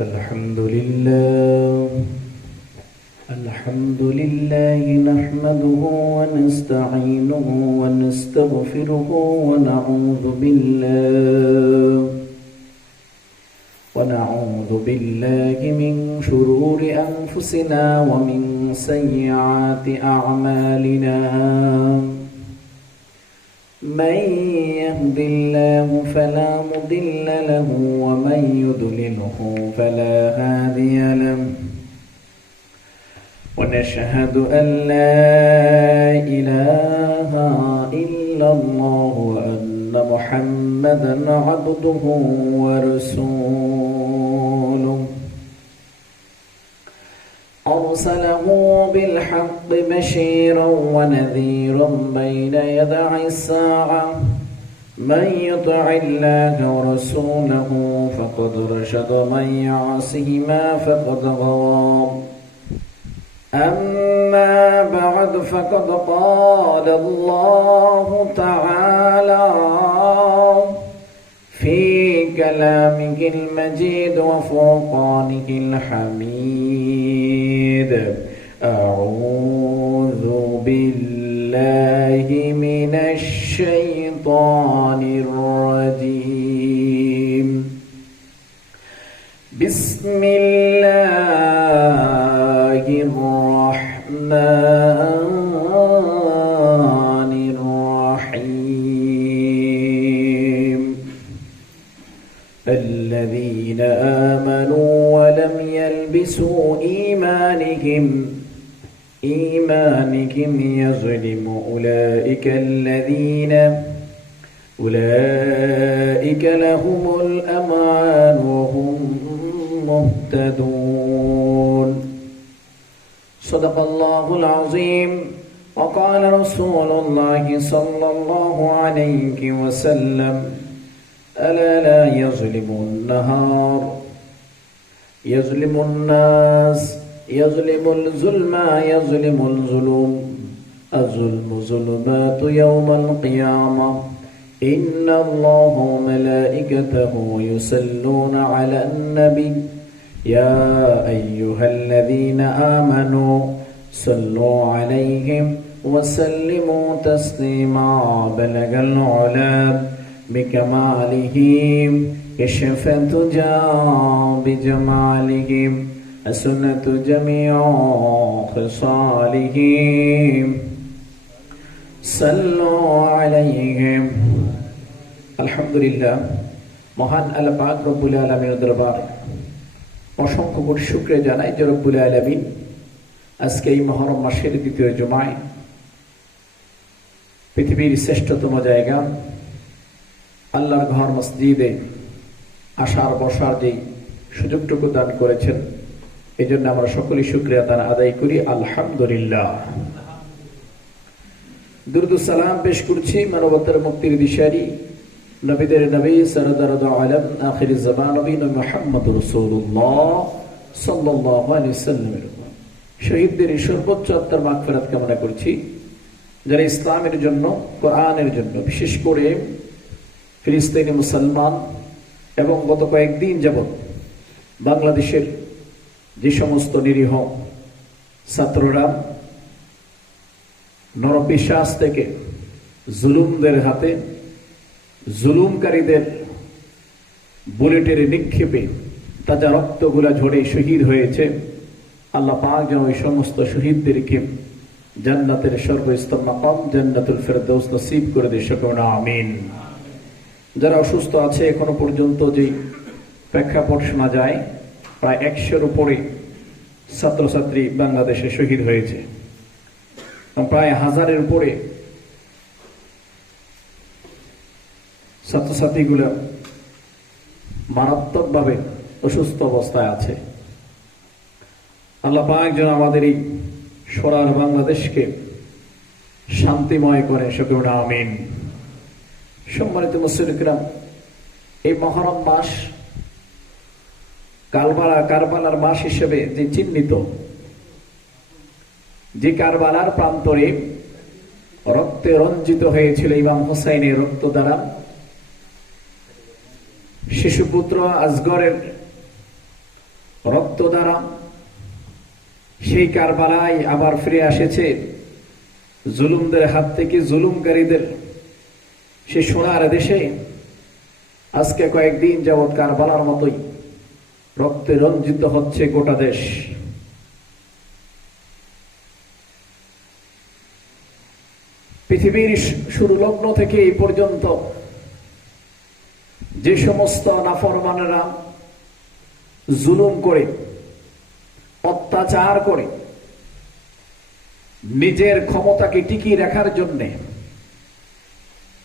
الحمد لله نحمده ونستعينه ونستغفره ونعوذ بالله من شرور أنفسنا ومن سيئات أعمالنا. من يهد الله فلا مضل له ومن يضلله فلا هادي له. ونشهد أن لا إله إلا الله وأن محمدا عبده ورسوله. أرسله بالحق بشيرا ونذيرا بين يدي الساعة. من يطع الله ورسوله فقد رشد، من يعصهما فقد غوى. أما بعد فقد قال الله تعالى في كلامه المجيد وفرقانه الحميد: أعوذ بالله من الشيطان الرجيم. بسم الله الرحمن الرحيم. الذين آمنوا ولم يلبسوا إيمانهم يظلم أولئك لهم الأمان وهم مهتدون. صدق الله العظيم. وقال رسول الله صلى الله عليه وسلم: ألا لا يظلم النهار يظلم الناس يظلم الظلم الظلم ظلمات يوم القيامة. إن الله وملائكته يصلون على النبي يا أيها الذين آمنوا صلوا عليهم وسلموا تسليما. بلغ العلا بكماله كشف الدجى بجماله حسنت جميع خصاله. صلوا عليهم. আলহামদুলিল্লাহ, মহান আল্লাহ পাক রব্বুল আলামিনের দরবারে অসংখ্য কোটি শুকরিয়া জানাই যে রব্বুল আলামিন আজকে এই মুহররম মাসের দ্বিতীয় জুমায় পৃথিবীর শ্রেষ্ঠতম জায়গা আল্লাহর ঘর মসজিদে আসার বসার যেই সুযোগটুকু দান করেছেন, এই জন্য আমরা সকলেই শুকরিয়া তার আদায় করি। আলহামদুলিল্লাহ। দুরূদ ও সালাম পেশ করছি মানবতার মুক্তির দিশারি নবীদের নবী সরদার দু আলম আখির জামান নবী মুহাম্মদ রাসূলুল্লাহ সাল্লাল্লাহু আলাইহি ওয়াসাল্লামের শহীদদের সর্বোচ্চ আত্মার মাগফিরাত কামনা করছি, যারা ইসলামের জন্য, কোরআনের জন্য, বিশেষ করে ফিলিস্তিনি মুসলমান এবং গত কয়েকদিন যাবৎ বাংলাদেশের যে সমস্ত নিরীহ ছাত্ররা নরপিশাচ থেকে জুলুমদের হাতে, জুলুমকারীদের বুলেটের নিক্ষেপে তাজা রক্তগুলা ঝরে শহীদ হয়েছে, আল্লাহ পাক যেন ওই সমস্ত শহীদদেরকে জান্নাতের সর্বোত্তম মাকাম জান্নাতুল ফেরদৌস নসিব করে দেয়, সকলে আমিন। যারা অসুস্থ আছে, এখনো পর্যন্ত যে প্রেক্ষাপট শোনা যায়, প্রায় 100-র উপরে ছাত্রছাত্রী বাংলাদেশে শহীদ হয়েছে, প্রায় 1000-এর উপরে ছাত্রছাত্রীগুলো মারাত্মকভাবে অসুস্থ অবস্থায় আছে। আল্লাহ পাক যেন আমাদের এই সোনার বাংলাদেশকে শান্তিময় করে, সকলে আমিন। সম্মানিত মুসলিম কিরাম, এই মুহররম মাস কারবালার মাস হিসেবে যে চিহ্নিত, যে কারবালার প্রান্তরে রক্তে রঞ্জিত হয়েছিল ইমাম হুসাইনের রক্ত দ্বারা, শিশুপুত্র আসগরের রক্ত দ্বারা সেই কারবালায় আবার ফিরে এসেছে জুলুমদের হাত থেকে, জুলুমকারীদের সে সোনার দেশে আজকে কয়েকদিন যাবৎ কারবালার মতোই রক্তে রঞ্জিত হচ্ছে গোটা দেশ। পৃথিবীর শুরু লগ্ন থেকে এই পর্যন্ত যে সমস্ত নাফরমানেরা জুলুম করে, অত্যাচার করে নিজের ক্ষমতাকে টিকিয়ে রাখার জন্য,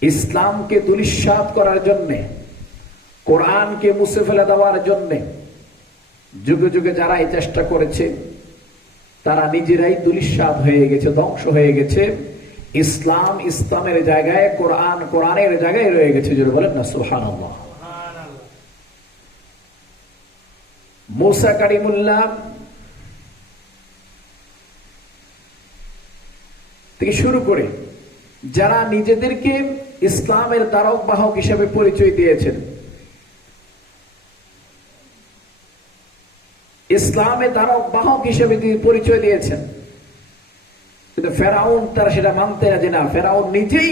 ইসলামকে দুলিশ্বাত করার জন্য, কোরআনকে মুছে ফেলে দেওয়ার জন্য যুগে যুগে যারা এই চেষ্টা করেছে তারা নিজেরাই দুলিশ্বাত হয়ে গেছে, ধ্বংস হয়ে গেছে। ইসলাম ইসলামের জায়গায়, কোরআন কোরআনের জায়গায় রয়ে গেছে। জোরে বলেন না সুবহানাল্লাহ। মুসা কারিমুল্লাহ থেকে শুরু করে যারা নিজেদেরকে ইসলামের ধারক বাহক হিসেবে পরিচয় দিয়েছেন, ইসলামের ধারক বাহক হিসেবে পরিচয় দিয়েছেন, কিন্তু ফেরাউন তারা সেটা মানতে রাজি না। ফেরাউন নিজেই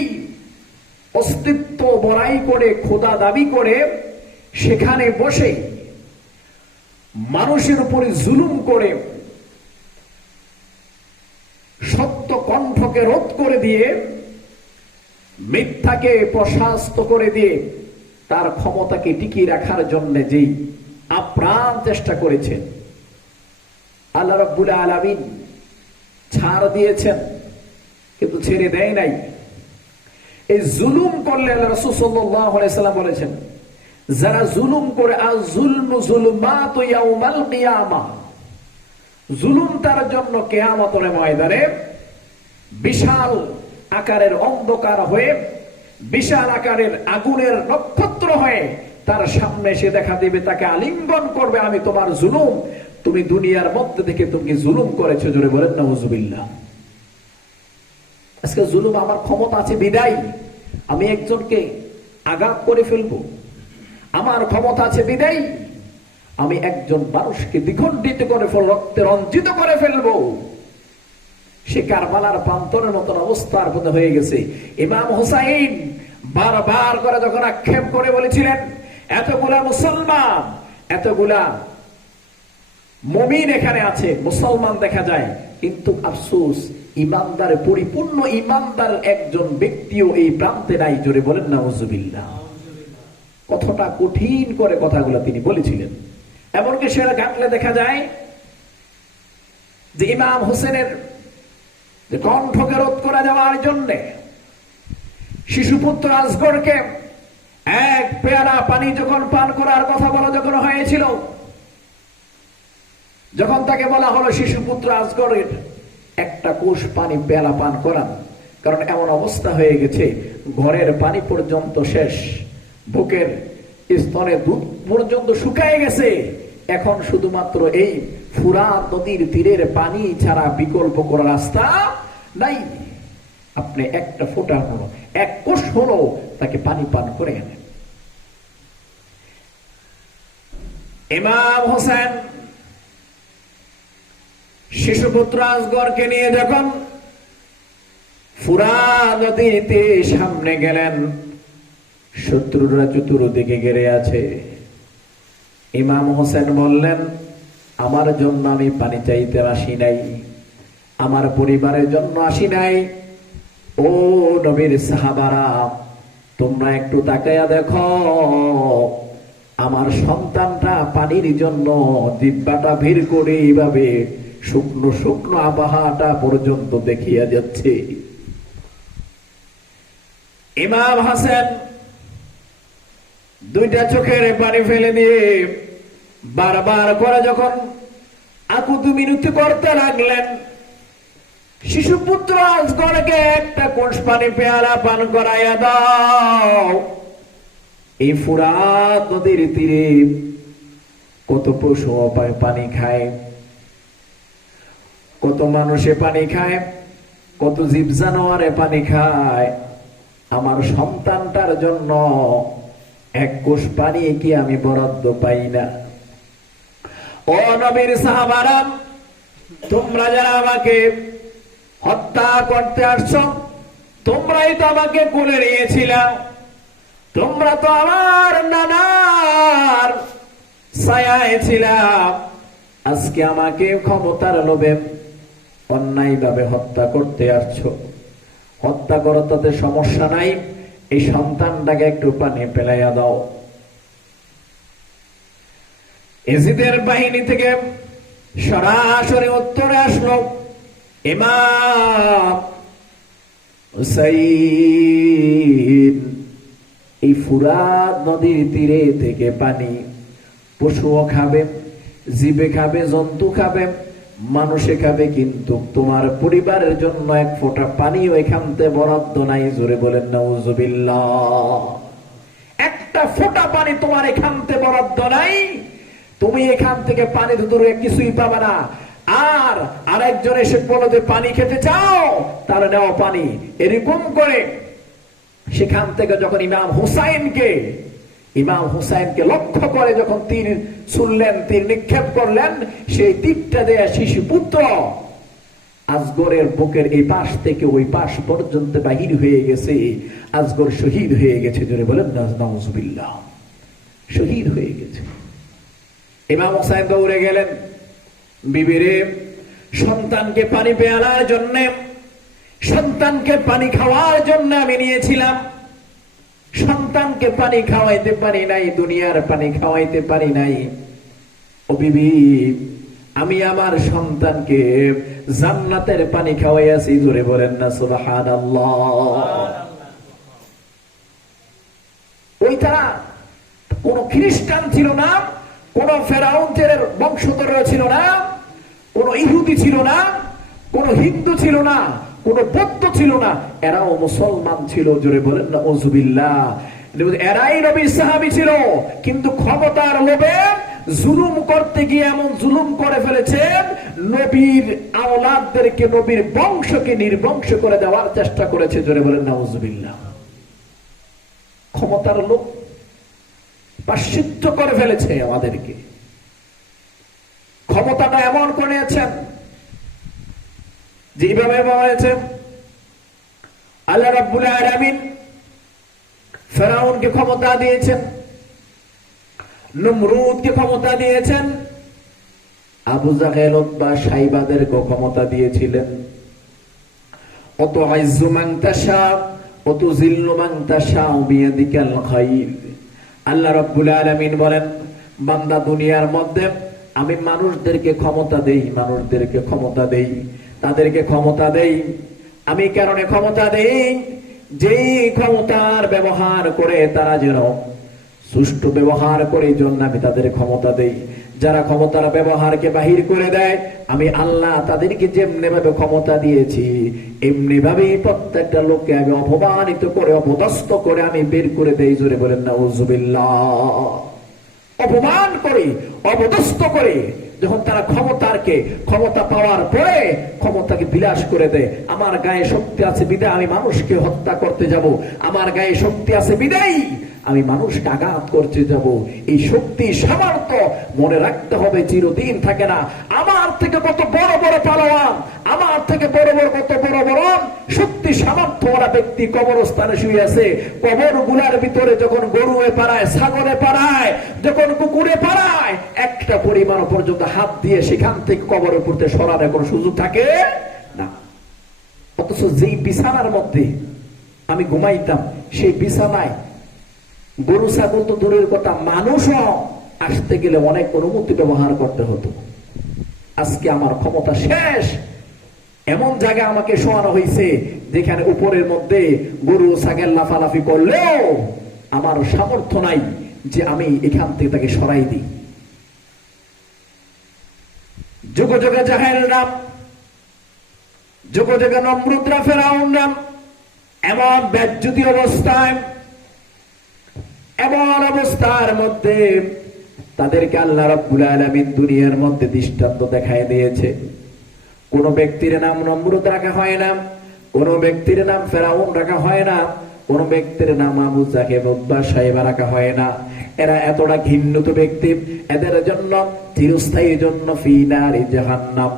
অস্তিত্ব বড়াই করে, খোদা দাবি করে সেখানে বসে মানুষের উপরে জুলুম করে, সত্য কণ্ঠকে রোধ করে দিয়ে, মিথ্যাকে প্রশাস্ত করে দিয়ে তার ক্ষমতাকে টিকিয়ে রাখার জন্য যেই আপ্রাণ চেষ্টা করেছেন, আল্লাহ রাব্বুল আলামিন ছাড় দিয়েছেন কিন্তু ছেড়ে দেয় নাই। এই জুলুম করলে আল্লাহ রাসূল সাল্লাল্লাহু আলাইহি সাল্লাম বলেছেন, যারা জুলুম করে, আয-যুলমু যুলুমাতু ইয়াউমাল কিয়ামা, জুলুম তার জন্য কিয়ামতের ময়দানে বিশাল আকারের অন্ধকার হয়ে, বিশাল আকারের আগুনের নক্ষত্র হয়ে তার সামনে এসে দেখা দিবে, তাকে আলিঙ্গন করবে, আমি তোমার জুলুম, তুমি দুনিয়ার মধ্যে থেকে তুমি জুলুম করেছো। জোরে বলেন নাউযুবিল্লাহ। আজকে জুলুম আমার ক্ষমতা আছে বিদায় আমি একজনকে আঘাত করে ফেলবো, আমার ক্ষমতা আছে বিদায় আমি একজন মানুষকে দ্বিখণ্ডিত করে ফেলবো, রক্তে রঞ্জিত করে ফেলবো। সে কারবালার প্রান্তরের মতন অবস্থার মধ্যে হয়ে গেছে। ইমাম হুসাইন বারবার করে যখন আক্ষেপ করে বলেছিলেন, এতগুলা মুসলমান, এতগুলা মুমিন এখানে আছে, মুসলমান দেখা যায়, কিন্তু আফসোস ইমানদার, পরিপূর্ণ ইমানদার একজন ব্যক্তিও এই প্রান্তে নাই। জোরে বলেন নাউযুবিল্লাহ। কতটা কঠিন করে কথাগুলো তিনি বলেছিলেন। এমনকি সেটা ঘাটলে দেখা যায় যে ইমাম হোসেনের যে কণ্ঠকে রোধ করা যাওয়ার জন্য শিশুপুত্র আসগরকে এক পেয়ালা পানি যখন পান করার কথা বলা যখন হয়েছিল, যখন তাকে বলা হলো শিশুপুত্র আসগরের একটা কোষ পানি পেয়ালা পান করান, কারণ এমন অবস্থা হয়ে গেছে ঘরের পানি পর্যন্ত শেষ, বুকের স্তনে দুধ পর্যন্ত শুকায় গেছে, এখন শুধুমাত্র এই ফুরাত নদীর তীরের পানি ছাড়া বিকল্প করার রাস্তা নাই, আপনি একটা ফোঁটা হলো, এক কোষ হলো তাকে পানি পান করে আনেন। ইমাম হোসেন শিশুপুত্র আসগরকে নিয়ে যখন ফুরাত নদীতে সামনে গেলেন, শত্রুরা চতুর্দিকে ঘিরে আছে। ইমাম হোসেন বললেন, আমার জন্য আমি পানি চাইতে আসি নাই, আমার পরিবারের জন্য আসি নাই। ও নবীর সাহাবারা, তোমরা একটু তাকায়া দেখো, আমার সন্তানটা পানির জন্য জিহ্বাটা ভিড় করে এইভাবে শুকনো শুকনো আবহাওয়াটা পর্যন্ত দেখিয়া যাচ্ছে। ইমাম হাসান দুইটা চোখের পানি ফেলে দিয়ে বারবার করে যখন আকুতি মিনতি করতে লাগলেন, শিশুপুত্র আসগরকে একটা কোষ পানি পেয়ালা পান করাইয়া দাও। এই ফুরাত নদীর তীরে কত পশু পানি খায়, কত মানুষে পানি খায়, কত জীব জানোয়ারে পানি খায়, আমার সন্তানটার জন্য এক কোষ পানি কি আমি বরাদ্দ পাই না? ও নবীর সাহাবারা, তোমরা যারা আমাকে হত্যা করতে আসছো, তোমরাই তো আমাকে কোলে নিয়েছিলে, তোমরা তো আমার নানার ছায়ায় ছিলা। আজকে আমাকে ক্ষমতার লোভে অন্যায়ভাবে হত্যা করতে আসছো। হত্যা করো, তাতে সমস্যা নাই, এই সন্তানটাকে একটু পানি পেলাইয়া দাও। এজিদের বাহিনী থেকে সরাসরি উত্তরে আসলো ইমাম হুসাইন। এই ফুরাত নদীর তীরে থেকে পানি পশুও খাবে, জীবে খাবে, জন্তু খাবে, মানুষে খাবে, কিন্তু তোমার পরিবারের জন্য এক ফোঁটা পানিও এখান থেকে বরাদ্দ নাই। জোরে বলেন নাউজুবিল্লাহ। একটা ফোঁটা পানি তোমার এখান থেকে বরাদ্দ নাই। তুমি এখান থেকে পানি দূরে কিছুই পাবে না। আর আরেকজন এসে বলো যে পানি খেতে চাও, তার নেওয়া পানি। এরকম করে সেখান থেকে যখন ইমাম হুসাইনকে লক্ষ্য করে যখন তীর ছুড়লেন, তীর নিক্ষেপ করলেন, সেই তীরটা দেয়া শিশু পুত্র আজগরের বুকের এই পাশ থেকে ওই পাশ পর্যন্ত বাহির হয়ে গেছে। আজগর শহীদ হয়ে গেছে। জোরে বলেন নাউজুবিল্লাহ। শহীদ হয়ে গেছে। ইমাম হুসাইন দৌড়ে গেলেন, বিবিরে, সন্তানকে পানি পেয়ালার জন্য, সন্তানকে পানি খাওয়ার জন্য আমি নিয়েছিলাম। সন্তানকে পানি খাওয়াইতে পারি নাই, দুনিয়ার পানি খাওয়াইতে পারি নাই। ও বিবি, আমি আমার সন্তানকে জান্নাতের পানি খাওয়াইয়াছি। জোরে বলেন না সুবহানাল্লাহ। ওই তারা কোন খ্রিস্টান ছিল না, কোন ফেরাউনের বংশধর ছিল না, কোন ইহুদি ছিল না, কোন হিন্দু ছিল না, কোন বৌদ্ধ ছিল না, এরাও মুসলমান ছিল। জোরে বলেন না আউযুবিল্লাহ। এরাই নবীর সাহাবী ছিল, কিন্তু ক্ষমতার লোভে জুলুম করতে গিয়ে এমন জুলুম করে ফেলেছেন, নবীর আওলাদদেরকে, নবীর বংশকে নির্বংশ করে দেওয়ার চেষ্টা করেছে। জোরে বলেন না আউযুবিল্লাহ। ক্ষমতার লোভ পাশ্চাত্য করে ফেলেছে আমাদেরকে। ক্ষমতাটা এমন করে নিয়েছেন যেভাবে বলেছে আল্লাহ রাব্বুল আলামিন ফেরাউনকে ক্ষমতা দিয়েছেন, নমরুদকে ক্ষমতা দিয়েছেন, আবু জাহেল, উতবা, সাইবাদেরকে ক্ষমতা দিয়েছিলেন। অত আইয্যু মান তাশা অত যিল্লু মান তাশা বিয়াদিকাল খায়র। আল্লাহ রাব্বুল আলামিন বলেন, বান্দা, দুনিয়ার মধ্যে আমি মানুষদেরকে ক্ষমতা দেই, মানুষদেরকে ক্ষমতা দেই, তাদেরকে ক্ষমতা দেই। আমি কারণে ক্ষমতা দেই, যেই ক্ষমতার ব্যবহার করে তারা যেন সুষ্ঠু ব্যবহার করে, জন্য আমি তাদের ক্ষমতা দেই। যারা ক্ষমতার ব্যবহারকে বাহির করে দেয়, আমি আল্লাহ তাদেরকে যেমনি ভাবে ক্ষমতা দিয়েছি, এমনি ভাবেই প্রত্যেকটা লোককে আমি অপমানিত করে, অপদস্থ করে আমি বের করে দেই। জোরে বলেন নাউজুবিল্লাহ। অপমান করে, অপদস্থ করে যখন তারা ক্ষমতা পাওয়ার পরে ক্ষমতাকে বিলাস করে দেয়। আমার গায়ে শক্তি আছে বিদায় আমি মানুষকে হত্যা করতে যাব, আমার গায়ে শক্তি আছে বিদায় আমি মানুষকে আঘাত করতে যাব। এই শক্তি সামর্থ্য মনে রাখতে হবে চিরদিন থাকে না। আমার থেকে কত বড় বড় পালোয়ান, আমার থেকে বড় বড় কত বড় বড় শক্তি সামর্থ্য ওরা ব্যক্তি কবরস্থানে শুয়ে আছে। কবর গুলার ভিতরে যখন গরুয়ে পাড়ায়, ছাগলে পাড়ায়, যখন কুকুরে পাড়ায়, একটা পরিমাণ পর্যন্ত হাত দিয়ে সেখান থেকে কবরের উপর সরানোর কোনো সুযোগ থাকে না। অথচ যেই বিছানার মধ্যে আমি ঘুমাইতাম, সেই বিছানায় গরু ছাগল তো দূরের কথা, মানুষও আসতে গেলে অনেক অনুমতি ব্যবহার করতে হতো। আজকে আমার ক্ষমতা শেষ, এমন জায়গায় আমাকে শোয়ানো হয়েছে যেখানে উপরের মধ্যে গরু ছাগল লাফালাফি করলেও আমার সামর্থ্য নাই যে আমি এখান থেকে তাকে সরাই দিই। যুগে যুগে জাহেলরা, যুগে যুগে নমরুদরা, ফেরাউনরা এমন বেজ্জতি অবস্থায়, এমন অবস্থার মধ্যে তাদেরকে আল্লাহ রাব্বুল আলামিন দুনিয়ার মধ্যে দৃষ্টান্ত দেখায় দিয়েছে। কোন ব্যক্তির নাম নমরুদ রাখা হয় না, কোন ব্যক্তির নাম ফেরাউন রাখা হয় না, কোন ব্যক্তির নাম আবু জাহেল উতবা সাহেবা রাখা হয় না। এরা এতটা ঘৃণিত ব্যক্তি, এদের জন্য চিরস্থায়ী জন্য ফি নারি জাহান্নাম,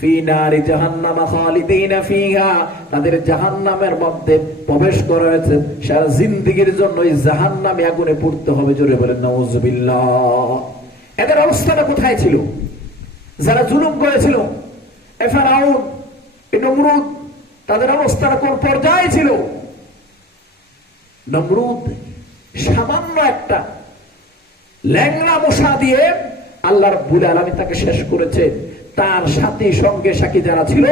ফি নারি জাহান্নাম খালিদিনা ফিহা, তাদের জাহান্নামের মধ্যে প্রবেশ করা হয়েছে সারা জিন্দেগীর জন্য এই জাহান্নামে আগুনে পুড়তে হবে। জোরে বলেন নাউজুবিল্লাহ। এদের অবস্থাটা কোথায় ছিল? যারা জুলুম করেছিল, ফিরআউন, নমরুদ, তাদের অবস্থাটা কোন পর্যায়ে ছিল? নমরুদ সামান্য একটা ল্যাংড়া মশা দিয়ে আল্লাহ রাব্বুল আলামিন তাকে শেষ করেছে। তার সাথী সঙ্গে সাথী যারা ছিল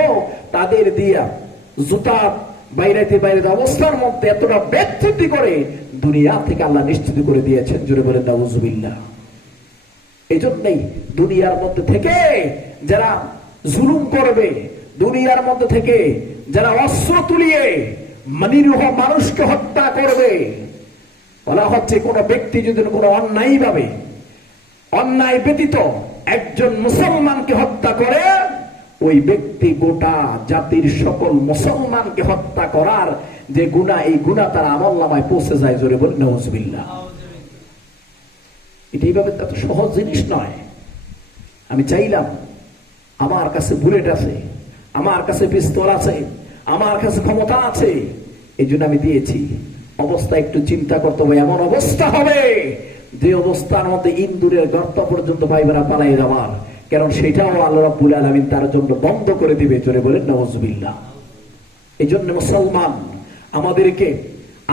তাদের দিয়া জুতা বাইরেতে বাইরে অবস্থার মধ্যে এতটা ব্যক্তিত্ব করে দুনিয়া থেকে আল্লাহ নিশ্চিত করে দিয়েছেন। জোরে বলেন নাউজুবিল্লাহ। এই জন্যই দুনিয়ার মধ্যে থেকে যারা জুলুম করবে, দুনিয়ার মধ্যে থেকে যারা অস্ত্র তুলিয়ে নিরীহ মানুষকে হত্যা করবে, বলা হচ্ছে কোন ব্যক্তি যদি কোনো অন্যায় ভাবে, অন্যায় ব্যতীত একজন মুসলমানকে হত্যা করে, ওই ব্যক্তি গোটা জাতির সকল মুসলমানকে হত্যা করার যে গুনাহ, এই গুনাহ তার আমলনামায় পৌঁছে যায়। জোরে বলেন নাউজুবিল্লাহ। এটা এইভাবে এত সহজ জিনিস নয়। আমি চাইলাম আমার কাছে বুলেট আছে, আমার কাছে পিস্তল আছে, আমার কাছে ক্ষমতা আছে, এই জন্য আমি দিয়েছি। অবস্থা একটু চিন্তা করতে হবে। এমন অবস্থা হবে যে অবস্থার মধ্যে ইন্দুরের গর্ত পর্যন্ত ভাইবেরা পালাই যাওয়ার, কারণ সেটাও আল্লাহ রাব্বুল আলামিন তার জন্য বন্ধ করে দিবে। জোরে বলেন নাউজুবিল্লাহ। এই জন্য মুসলমান আমাদেরকে,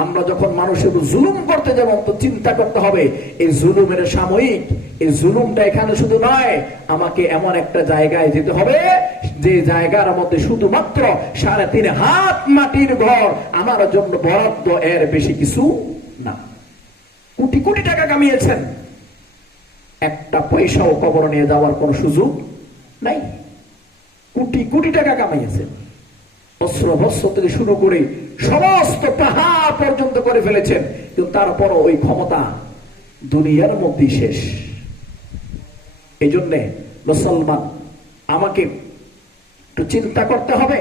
আমরা যখন মানুষের জুলুম করতে যাব তো চিন্তা করতে হবে এই জুলুমের সাময়িক, এই জুলুমটা এখানে শুধু নয়, আমাকে এমন একটা জায়গায় যেতে হবে যে জায়গার মধ্যে শুধুমাত্র 3.5 হাত মাটির ঘর আমার জন্য বরাদ্দ, এর বেশি কিছু না। কোটি কোটি টাকা কামিয়েছেন, একটা পয়সাও কবর নিয়ে যাওয়ার কোন সুযোগ নাই। কোটি কোটি টাকা কামিয়েছেন, অস্ত্র বস্ত্র থেকে শুরু করে সমস্ত পাহাড় পর্যন্ত করে ফেলেছেন, কিন্তু তারপরও ওই ক্ষমতা দুনিয়ার মধ্যেই শেষ। এই জন্য মুসলমান আমাকে একটু চিন্তা করতে হবে।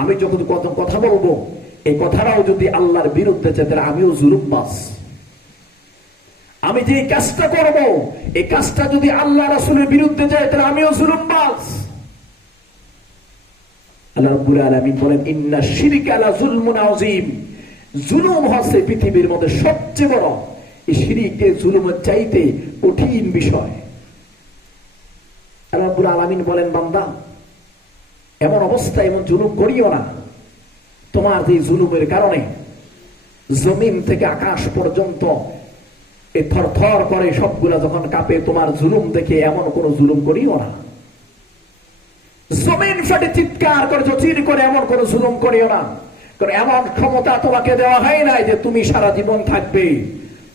আমি যখন কথা বলবো, এই কথাটাও যদি আল্লাহর বিরুদ্ধে যায় তাহলে আমিও জুলুমবাজ। আমি যে কাজটা করব, এই কাজটা যদি আল্লাহ রাসূলের বিরুদ্ধে যায় তাহলে আমিও জুলুমবাজ। আল্লাহ রাব্বুল আলামিন বলেন ইন্না শিরকা লা যুলমুন আযীম, জুলুম হচ্ছে পৃথিবীর মধ্যে সবচেয়ে বড়। এই শিরকে জুলুমের চাইতে কঠিন বিষয়। আল্লাহ রাব্বুল আলামিন বলেন বান্দা, এমন অবস্থা, এমন জুলুম করিও না। তোমার যে জুলুমের কারণে জমিন থেকে আকাশ পর্যন্ত এই থরথর করে সবগুলা যখন কাঁপে, তোমার জুলুম দেখে এমন কোন জুলুম করিও না। জমিন ফাটে চিৎকার করে জচির করে এমন কোন জুলুম করিও না। কারণ এমন ক্ষমতা তোমাকে দেওয়া হয় নাই যে তুমি সারা জীবন থাকবে।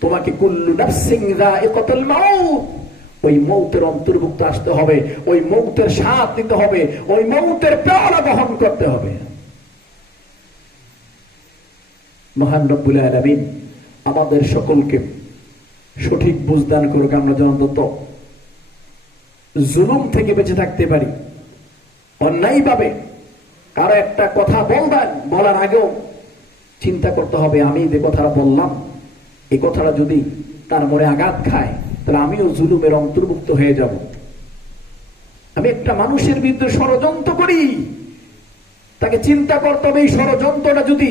তোমাকে কুল্লু নাফসিন যায়িকাতুল মাউত, ওই মৌতের অন্তর্ভুক্ত আসতে হবে, ওই মৌতের স্বাদ নিতে হবে, ওই মৌতের পেয়ালা বহন করতে হবে। মহান রব্বুল আলামিন আমাদের সকলকে সঠিক বুঝদান করুক। আমরা যেন অন্তত জুলুম থেকে বেঁচে থাকতে পারি। অন্যায় ভাবে কারো একটা কথা বলার আগেও চিন্তা করতে হবে, আমি যে কথাটা বললাম, এই কথাটা যদি তার মনে আঘাত খায় তাহলে আমিও জুলুমের অন্তর্ভুক্ত হয়ে যাব। আমি একটা মানুষের বিরুদ্ধে ষড়যন্ত্র করি, তাকে চিন্তা করতে হবে এই ষড়যন্ত্রটা যদি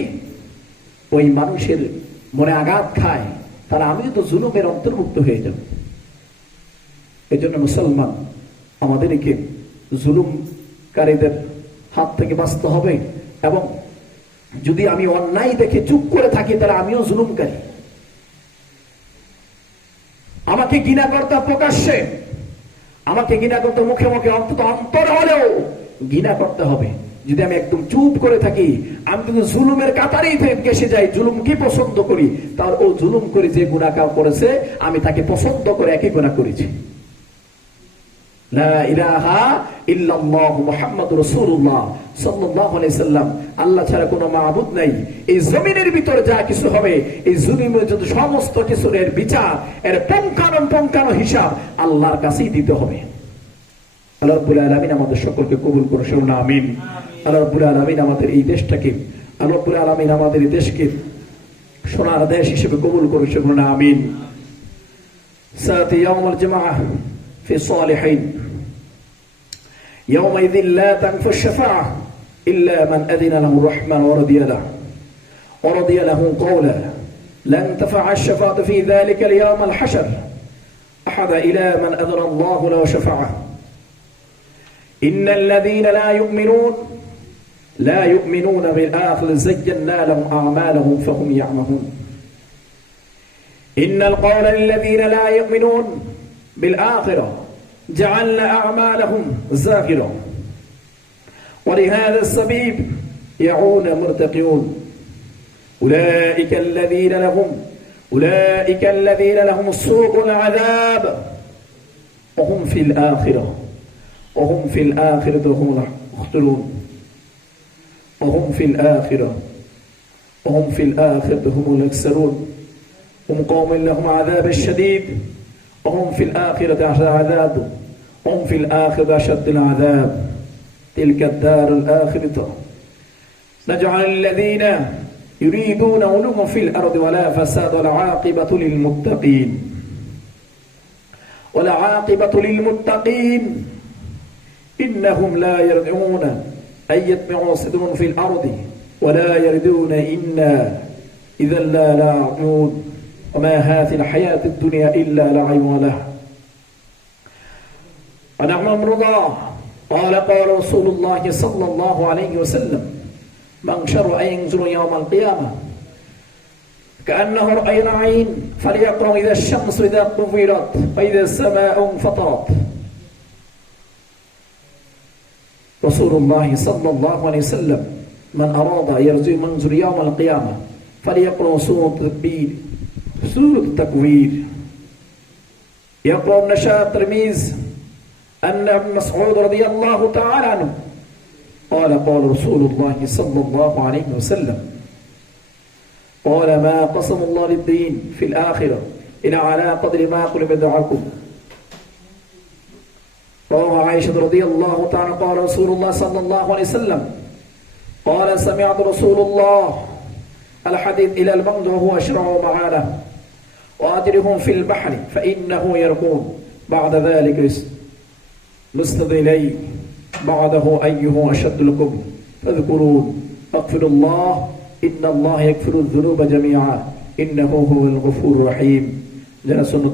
ওই মানুষের মনে আঘাত খায় তাহলে আমিও তো জুলুমের অন্তর্ভুক্ত হয়ে যাব। এই জন্য মুসলমান আমাদেরকে জুলুমকারীদের হাত থেকে বাঁচতে হবে। এবং যদি আমি অন্যায় দেখে চুপ করে থাকি তাহলে আমিও জুলুমকারী। আমাকে ঘৃণা করতে প্রকাশ্যে, আমাকে ঘৃণা করতে মুখে মুখে, অন্তত অন্তর হলেও ঘৃণা করতে হবে। যদি আমি একদম চুপ করে থাকি, আমি কিন্তু জুলুমের কাতারেই ঘেসে যাই, জুলুম কি পছন্দ করি, তাহলে ও জুলুম করে যে গুনাহ করেছে আমি তাকে পছন্দ করে একই গুনাহ করেছি। লা ইলাহা ইল্লাল্লাহু মুহাম্মাদুর রাসূলুল্লাহ সাল্লাল্লাহু আলাইহি সাল্লাম, আল্লাহ ছাড়া কোনো মাবুদ নাই। এই জমিনের ভিতরে যা কিছু হবে, এই জুলুমের যত সমস্ত কিছুর বিচার, এর পুঙ্খানুপুঙ্খানু হিসাব আল্লাহর কাছেই দিতে হবে। আল্লাহ রাব্বুল আলামিন আমাদের সকলকে কবুল করুন, শুনুন আমিন। আল্লাহ রাব্বুল আলামিন আমাদের এই দেশটাকে, আল্লাহ রাব্বুল আলামিন আমাদের এই দেশকে সোনার দেশ হিসেবে কবুল করে সেগুলো না আমিন। سآتي يوم الجمعة في الصالحين يومئذ لا تنفع الشفاعة إلا من أذن له الرحمن ورضي له قولا لن تنفع الشفاعة في ذلك اليوم الحشر أحد إلى من أذن الله له شفاعة إن الذين لا يؤمنون بالآخر زينا لهم أعمالهم فهم يعمهون إن القول للذين لا يؤمنون بالآخرة جعلنا أعمالهم زاخرة ولهذا السبيل يعون مرتقون أولئك الذين لهم سوء العذاب وهم في الآخرة هم يخسرون وهم في الآخرة هم الأكثرون هم قوم لهم عذاب الشديد وهم في الآخرة عذاب هم في الآخرة أشد العذاب تلك الدار الآخرة نجعل الذين يريدون علوا في الأرض ولا فساد والعاقبة للمتقين إنهم لا يرجعون أن يتبعوا صدر في الأرض ولا يردون إنا إذا لا راجعون وما هذه الحياة الدنيا إلا لعب وله ونعم رضا قال رسول الله صلى الله عليه وسلم من شر أن ينزل يوم القيامة كأنه رأي عين فليقرأ إذا الشمس إذا كورت وإذا السماء انفطرت رسول الله صلى الله عليه وسلم من أراد يرجو منزل يوم القيامة فليقرأ سورة التكوير يقرأ النشاء الترمذي أن ابن مسعود رضي الله تعالى عنه قال رسول الله صلى الله عليه وسلم قال ما قسم الله للدين في الآخرة إلا على قدر ما قل بدعكم رواه عائشة رضي الله تعالى قال رسول الله صلى الله عليه وسلم قال سمعت رسول الله الحديث إلى الموت وهو أشرع معانا وأجرهم في البحر فإنه يركون بعد ذلك مسند إلي بعده أيه أشد لكم فاذكرون أغفر الله إن الله يغفر الذنوب جميعا إنه هو الغفور الرحيم. جنا سنة